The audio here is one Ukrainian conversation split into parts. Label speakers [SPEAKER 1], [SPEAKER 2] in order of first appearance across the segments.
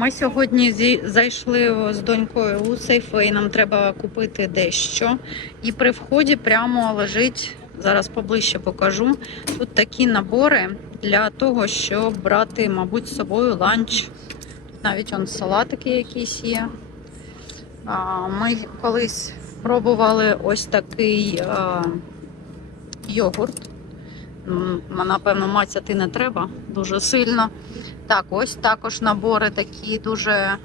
[SPEAKER 1] Ми сьогодні зі- зайшли з донькою у сейфи, і нам треба купити дещо. І при вході прямо лежить, зараз поближче покажу. Тут такі набори для того, щоб брати, мабуть, з собою ланч. Навіть он салатики якісь є. Ми колись пробували ось такий йогурт. Напевно, мацяти не треба дуже сильно. Так, ось також набори такі дуже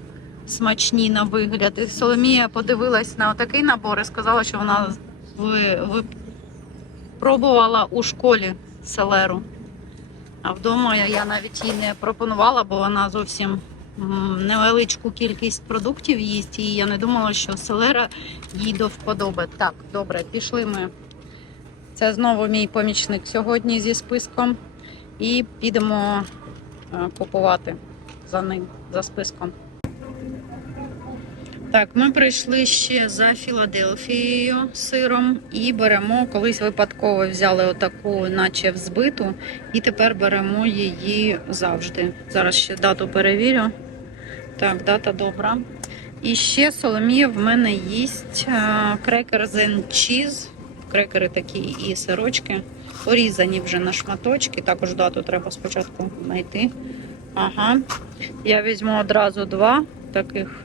[SPEAKER 1] смачні на вигляд. І Соломія подивилась на такий набор і сказала, що вона ви, ви пробувала у школі селеру. А вдома я- навіть їй не пропонувала, бо вона зовсім невеличку кількість продуктів їсть, і я не думала, що селера їй до вподоби. Так, добре, пішли ми. Це знову мій помічник сьогодні зі списком. І підемо купувати за ним, за списком. Так, ми прийшли ще за Філадельфією сиром і беремо, колись випадково взяли отаку, наче взбиту, і тепер беремо її завжди. Зараз ще дату перевірю. Так, дата добра. І ще Соломія в мене їсть крекер and cheese. Крекери такі і сирочки. Порізані вже на шматочки. Також дату треба спочатку знайти. Ага. Я візьму одразу два таких.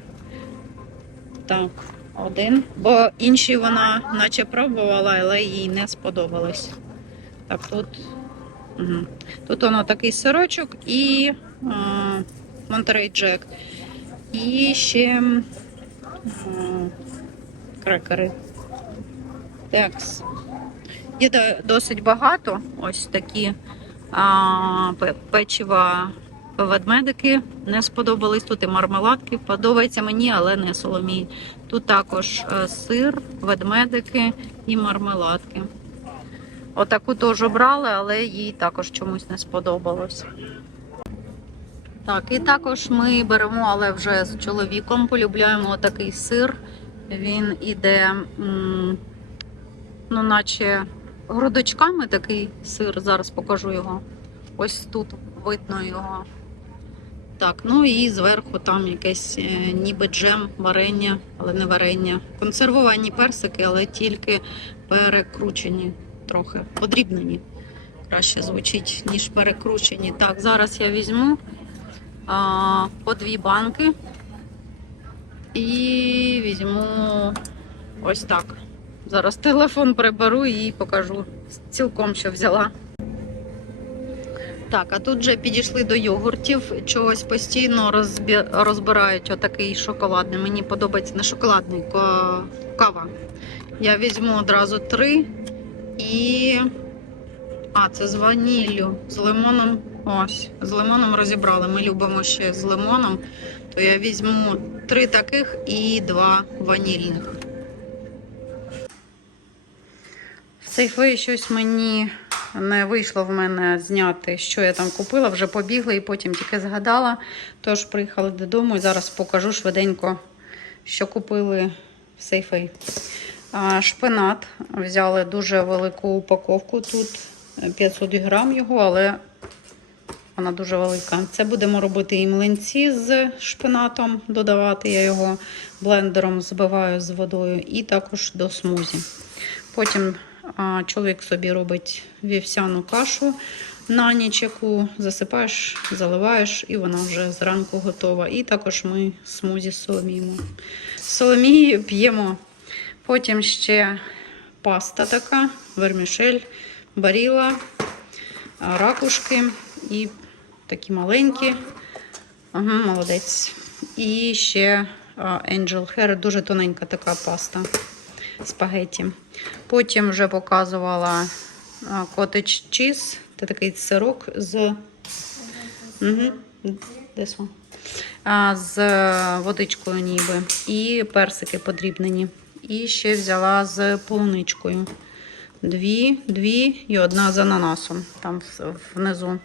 [SPEAKER 1] Так, один. Бо інші вона наче пробувала, але їй не сподобалось. Так, тут. Угу. Тут воно такий сирочок і Монтерей Джек. І ще а, крекери. Такс. Є досить багато. Ось такі а, печива ведмедики не сподобались. Тут і мармеладки. Подобається мені, але не соломії. Тут також е, сир, ведмедики і мармеладки. Отаку теж брали, але їй також чомусь не сподобалось. Так, і також ми беремо, але вже з чоловіком полюбляємо такий сир. Він іде, ну, наче грудочками такий сир. Зараз покажу його. Ось тут видно його. Так, ну і зверху там якесь е, ніби джем, варення, але не варення. Консервовані персики, але тільки перекручені трохи, подрібнені. Краще звучить, ніж перекручені. Так, зараз я візьму а, по дві банки. І візьму ось так. Зараз телефон приберу і покажу цілком, що взяла. Так, а тут вже підійшли до йогуртів. Чогось постійно розбирають отакий шоколадний. Мені подобається не шоколадний, кава. Я візьму одразу три і. А, це з ваніллю, з лимоном. Ось, з лимоном розібрали. Ми любимо ще з лимоном. То я візьму три таких і два ванільних. В сейфи щось мені не вийшло в мене зняти, що я там купила. Вже побігла і потім тільки згадала. Тож приїхали додому і зараз покажу швиденько, що купили в сейфи. Шпинат взяли дуже велику упаковку. Тут 500 грам його, але вона дуже велика. Це будемо робити і млинці з шпинатом, додавати я його блендером збиваю з водою, і також до смузі. Потім а, чоловік собі робить вівсяну кашу на ніч, яку засипаєш, заливаєш, і вона вже зранку готова. І також ми смузі соломіємо. З соломією п'ємо. Потім ще паста така, вермішель, баріла, ракушки і такі маленькі. Ага, молодець. І ще Angel Hair, дуже тоненька така паста спагетті. Потім вже показувала котедж чіз. Це такий сирок з. Угу. А, з водичкою ніби. І персики подрібнені. І ще взяла з полуничкою. Дві, дві і одна з ананасом там внизу.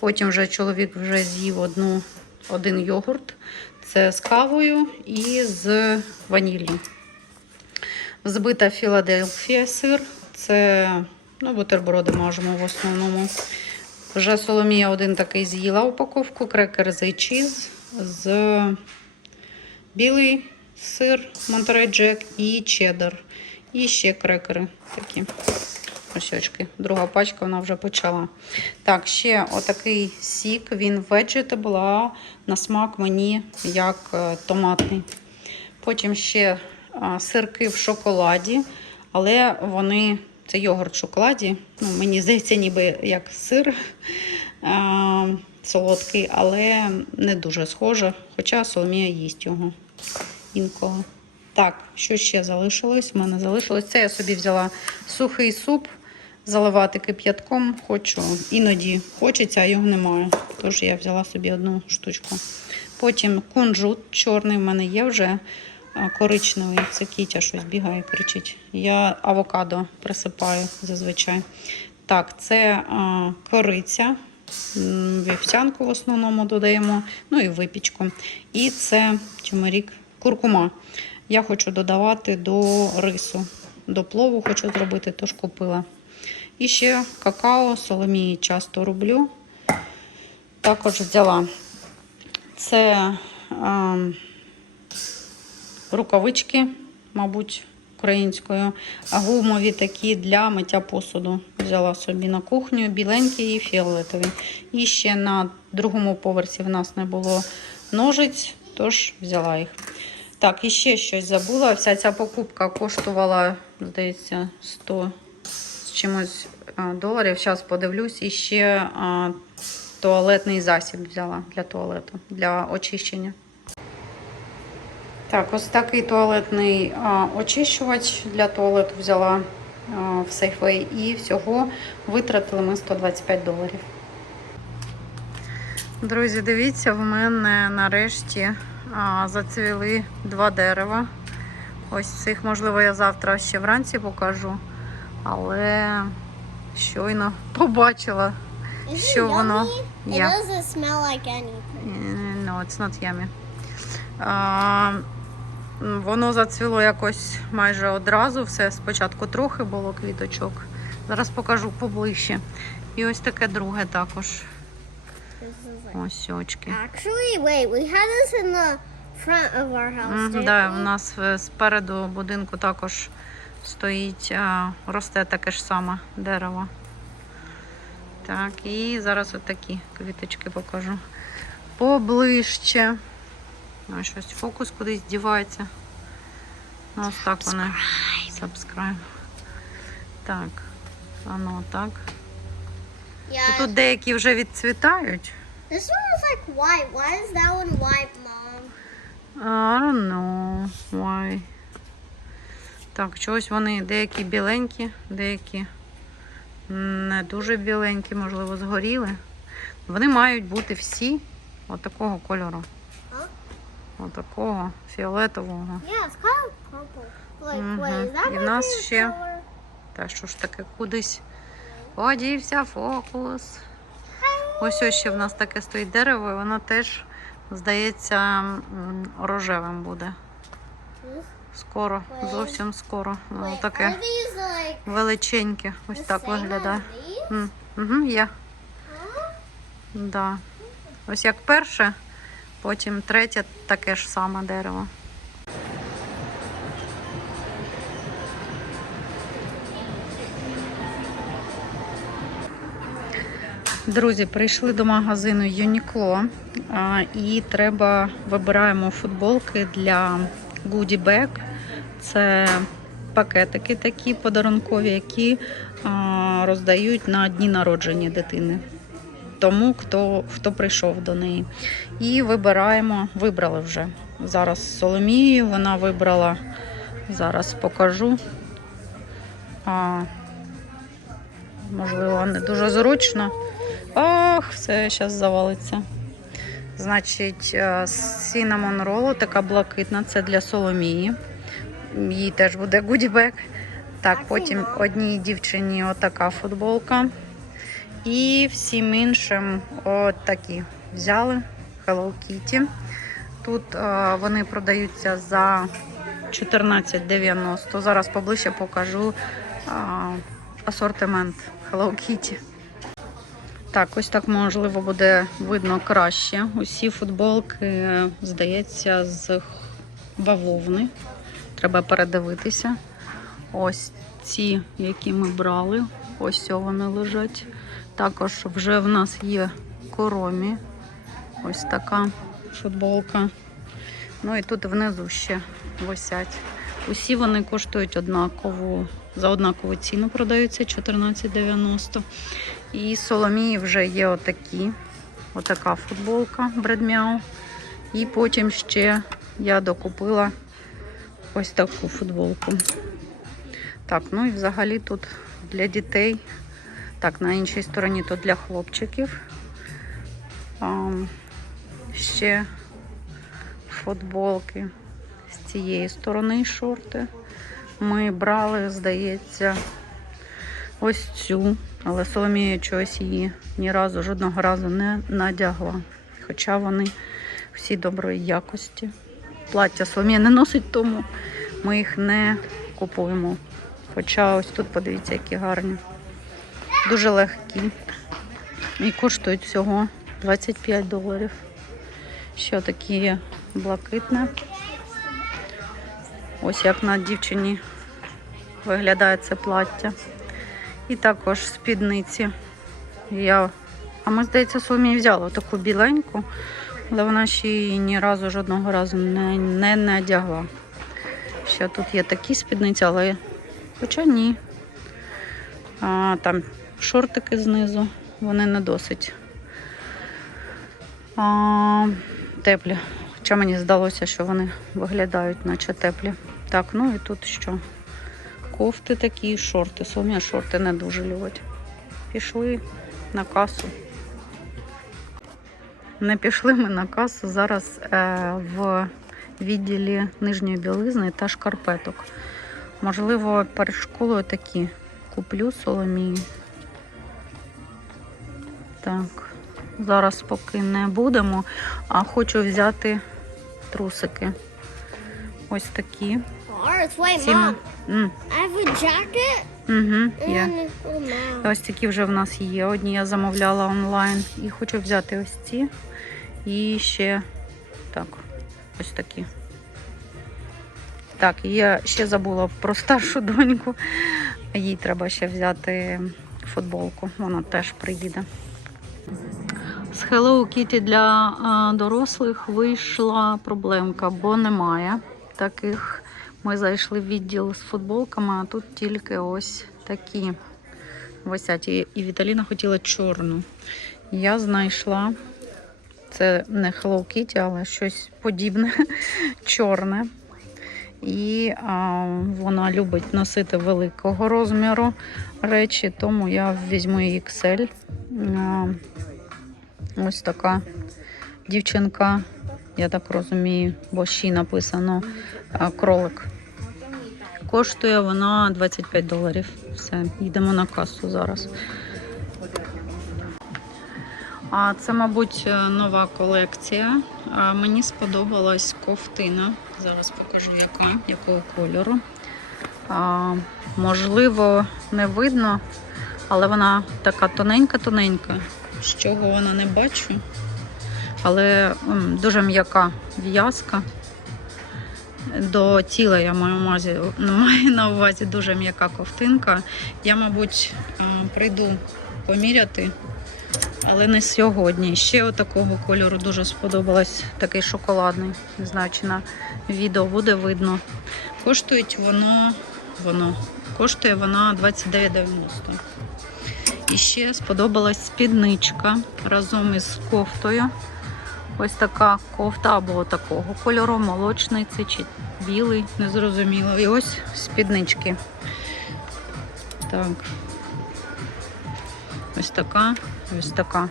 [SPEAKER 1] Потім вже чоловік вже з'їв одну, один йогурт. Це з кавою і з ваніллю. Збита Філадельфія сир. Це ну, бутерброди можемо в основному. Вже Соломія один такий з'їла упаковку, крекер з чіз з білий сир Монтерей Джек і чеддер. І ще крекери такі. Ось очки. Друга пачка вона вже почала. Так, ще отакий сік. Він vegetable, а на смак мені як е, томатний. Потім ще сирки в шоколаді, але вони. Це йогурт в шоколаді. Ну, мені здається, ніби як сир а, солодкий, але не дуже схоже. Хоча Соломія їсть його інколи. Так, що ще залишилось? У мене залишилось. Це я собі взяла сухий суп, заливати кип'ятком. Хочу. Іноді хочеться, а його немає. Тож я взяла собі одну штучку. Потім кунжут чорний в мене є вже коричневий. Це кітя щось бігає, кричить. Я авокадо присипаю зазвичай. Так, це а, кориця. Вівсянку в основному додаємо, ну і випічку. І це тюмерік, куркума. Я хочу додавати до рису. До плову хочу зробити, тож купила. І ще какао, соломії часто роблю. Також взяла. Це ем, рукавички, мабуть, українською, а гумові такі для миття посуду. Взяла собі на кухню, біленькі і фіолетові. І ще на другому поверсі в нас не було ножиць, тож взяла їх. Так, і ще щось забула. Вся ця покупка коштувала, здається, 100 з чимось доларів. Зараз подивлюсь. І ще туалетний засіб взяла для туалету, для очищення. Так, ось такий туалетний а, очищувач для туалету взяла а, в Safeway і всього витратили ми 125 доларів. Друзі, дивіться, в мене нарешті а, зацвіли два дерева. Ось цих, можливо, я завтра ще вранці покажу, але щойно побачила, що воно є.
[SPEAKER 2] It doesn't smell like anything.
[SPEAKER 1] Е, No, it's not yummy. М, воно зацвіло якось майже одразу. Все спочатку трохи було квіточок. Зараз покажу поближче. І ось таке друге також. Ось очки.
[SPEAKER 2] Actually, wait, we had this in the front of our house.
[SPEAKER 1] Мгм, да, у нас е, спереду будинку також стоїть, а, росте таке ж саме дерево. Так, і зараз отакі квіточки покажу. Поближче. Ось щось фокус кудись дівається. Ну, ось так вони. Subscribe. Так. Воно так.
[SPEAKER 2] Yeah.
[SPEAKER 1] Тут деякі вже відцвітають.
[SPEAKER 2] This one is like white. Why is that one white, Mom?
[SPEAKER 1] I don't know why. Так, чогось вони деякі біленькі, деякі не дуже біленькі, можливо, згоріли. Вони мають бути всі отакого кольору.
[SPEAKER 2] Wait, is that
[SPEAKER 1] І в нас ще- Та що ж таке кудись подівся фокус. Ось ось ще в нас таке стоїть дерево, і воно теж, здається, рожевим буде. Скоро, зовсім скоро. Воно таке. Величеньке, ось так виглядає. Угу, є. Да. Ось як перше, потім третє таке ж саме дерево. Друзі, прийшли до магазину а, і треба вибираємо футболки для Goodie Bag. Це пакетики такі подарункові, які роздають на дні народження дитини. Тому хто, хто прийшов до неї. І вибираємо, вибрали вже. Зараз Соломію вона вибрала. Зараз покажу. А, можливо, не дуже зручно. Ох, все зараз завалиться. Значить, е, Cinnamon Roll, така блакитна, це для Соломії. Їй теж буде гудібек. Так, потім одній дівчині отака футболка. І всім іншим отакі взяли Hello Kitty. Тут е, вони продаються за 14,90. Зараз поближче покажу е, асортимент Hello Kitty. Так, ось так можливо буде видно краще. Усі футболки, здається, з бавовни. Треба передивитися. Ось ці, які ми брали. Ось вони лежать. Також вже в нас є коромі. Ось така футболка. Ну і тут внизу ще висять. Усі вони коштують однакову, за однакову ціну продаються 14,90. І Соломії вже є отакі. Отака футболка бредмяу. І потім ще я докупила ось таку футболку. Так, ну і взагалі тут для дітей. Так, на іншій стороні тут для хлопчиків. А, ще футболки з цієї сторони шорти. Ми брали, здається, ось цю, але Соломія чогось її ні разу, жодного разу не надягла. Хоча вони всі доброї якості. Плаття Соломія не носить, тому ми їх не купуємо. Хоча ось тут подивіться, які гарні. Дуже легкі. І коштують всього 25 доларів. Ще такі блакитне. Ось як на дівчині виглядає це плаття. І також спідниці. Я, а ми, здається, Соломії взяла таку біленьку, але вона ще її ні разу жодного разу не, не надягла. Ще тут є такі спідниці, але хоча ні. А, там шортики знизу, вони не досить а, теплі. Хоча мені здалося, що вони виглядають, наче теплі. Так, ну і тут що? Кофти такі, шорти. Соломія шорти не дуже любить. Пішли на касу. Не пішли ми на касу зараз е, в відділі нижньої білизни та шкарпеток. Можливо, перед школою такі куплю Соломії. Так, зараз поки не будемо, а хочу взяти трусики. Ось такі. Угу, є. Ось такі вже в нас є. Одні я замовляла онлайн. І хочу взяти ось ці. І ще так, ось такі. Так, я ще забула про старшу доньку. Їй треба ще взяти футболку. Вона теж приїде. З Hello Kitty для а, дорослих вийшла проблемка, бо немає таких. Ми зайшли в відділ з футболками, а тут тільки ось такі висять. І Віталіна хотіла чорну. Я знайшла це не Hello Kitty, але щось подібне, чорне. І а, вона любить носити великого розміру речі, тому я візьму її XL. А, ось така дівчинка, я так розумію, бо ще написано а, кролик. Коштує вона 25 доларів. Все, йдемо на касу зараз. А це, мабуть, нова колекція. Мені сподобалась ковтина. Зараз покажу, яка, якого кольору. А, можливо, не видно, але вона така тоненька-тоненька. З чого вона не бачу. Але дуже м'яка в'язка. До тіла я маю, мазі, маю на увазі дуже м'яка ковтинка. Я, мабуть, прийду поміряти, але не сьогодні. Ще отакого кольору дуже сподобалось, такий шоколадний. Не знаю, чи на відео буде видно. Коштують воно, воно коштує вона 29,90. І ще сподобалась спідничка разом із кофтою. Ось така кофта або такого кольору, молочний це чи білий, незрозуміло. І ось спіднички. Так. Ось така, ось така.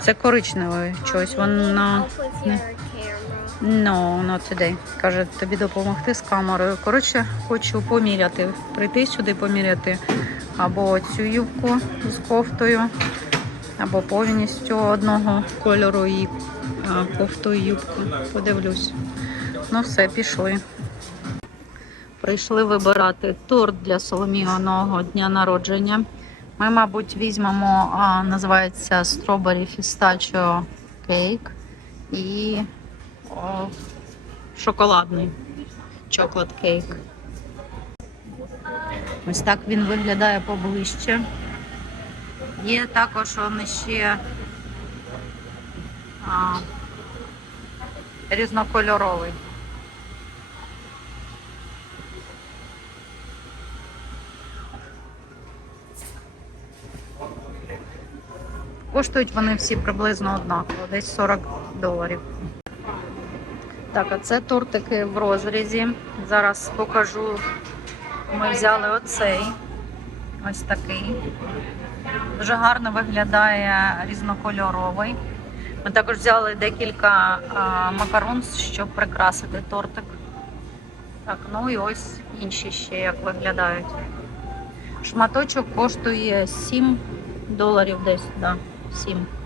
[SPEAKER 1] Це коричневий чогось. Вона. No, not today. Каже, тобі допомогти з камерою. Коротше, хочу поміряти, прийти сюди поміряти або цю юбку з кофтою, або повністю одного кольору і кофту і юбку. Подивлюсь. Ну все, пішли. Прийшли вибирати торт для Соломіоного дня народження. Ми, мабуть, візьмемо, а, називається Strawberry Pistachio Cake і о, шоколадний chocolate cake. Ось так він виглядає поближче. Є також он ще а, різнокольоровий. Коштують вони всі приблизно однаково, десь 40 доларів. Так, а це тортики в розрізі. Зараз покажу. Ми взяли оцей. Ось такий. Дуже гарно виглядає різнокольоровий. Ми також взяли декілька а, макарон, щоб прикрасити тортик. Так, ну і ось інші ще як виглядають. Шматочок коштує 7 доларів десь, да, 7.